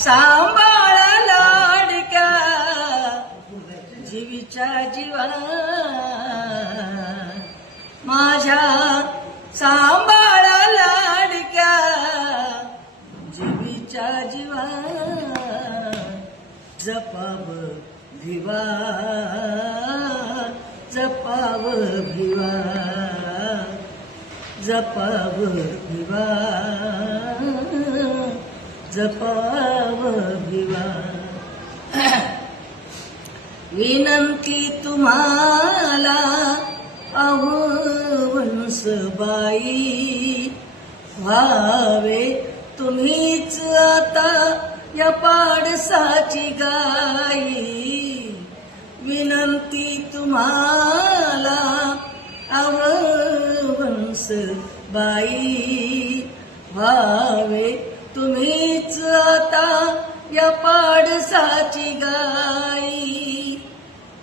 सांभाळा लाडक्या जीवीच्या जीवा, माझ्या सांभाळा लाडक्या जीवीच्या जीवा, जपाव भिवा, जपाव भिवा, जपाव भिवा, जपाव भिवा. विनंती तुम्हाला अहो वंसबाई, व्हावे तुम्हीच आता या पाडसाची गाई. विनंती तुम्हाला अहो वंसबाई, व्हावे तुम्हीच आता या पाडसाची गाई.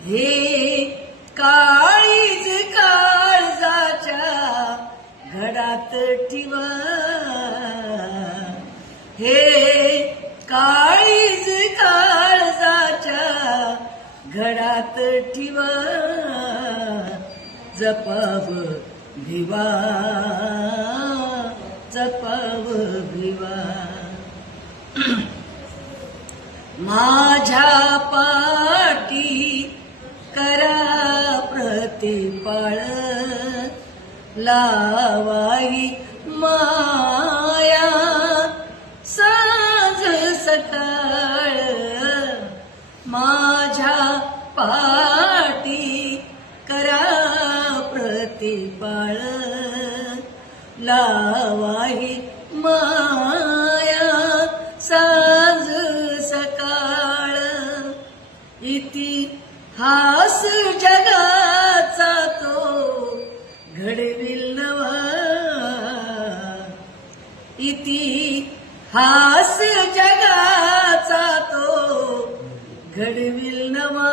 हे काळीज काळजाच्या घडात ठिवा, हे काळीज काळजाच्या घडात ठिवा, जपाव भिवा, जपाव भिवा. माझ्या पाठी करा प्रतिपाळ, लावाई माया साज सकाळ. माझ्या पाठी करा प्रतिपाळ, लावाई माया साज सकाळ. इतिहास जगाचा तो घडविल नवा, इतिहास जगाचा तो घडविल नवा,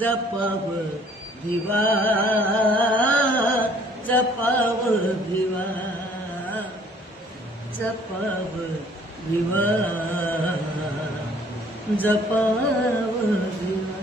जपाव भिवा, जपाव भिवा, जपाव भिवा, जपाव भिवा.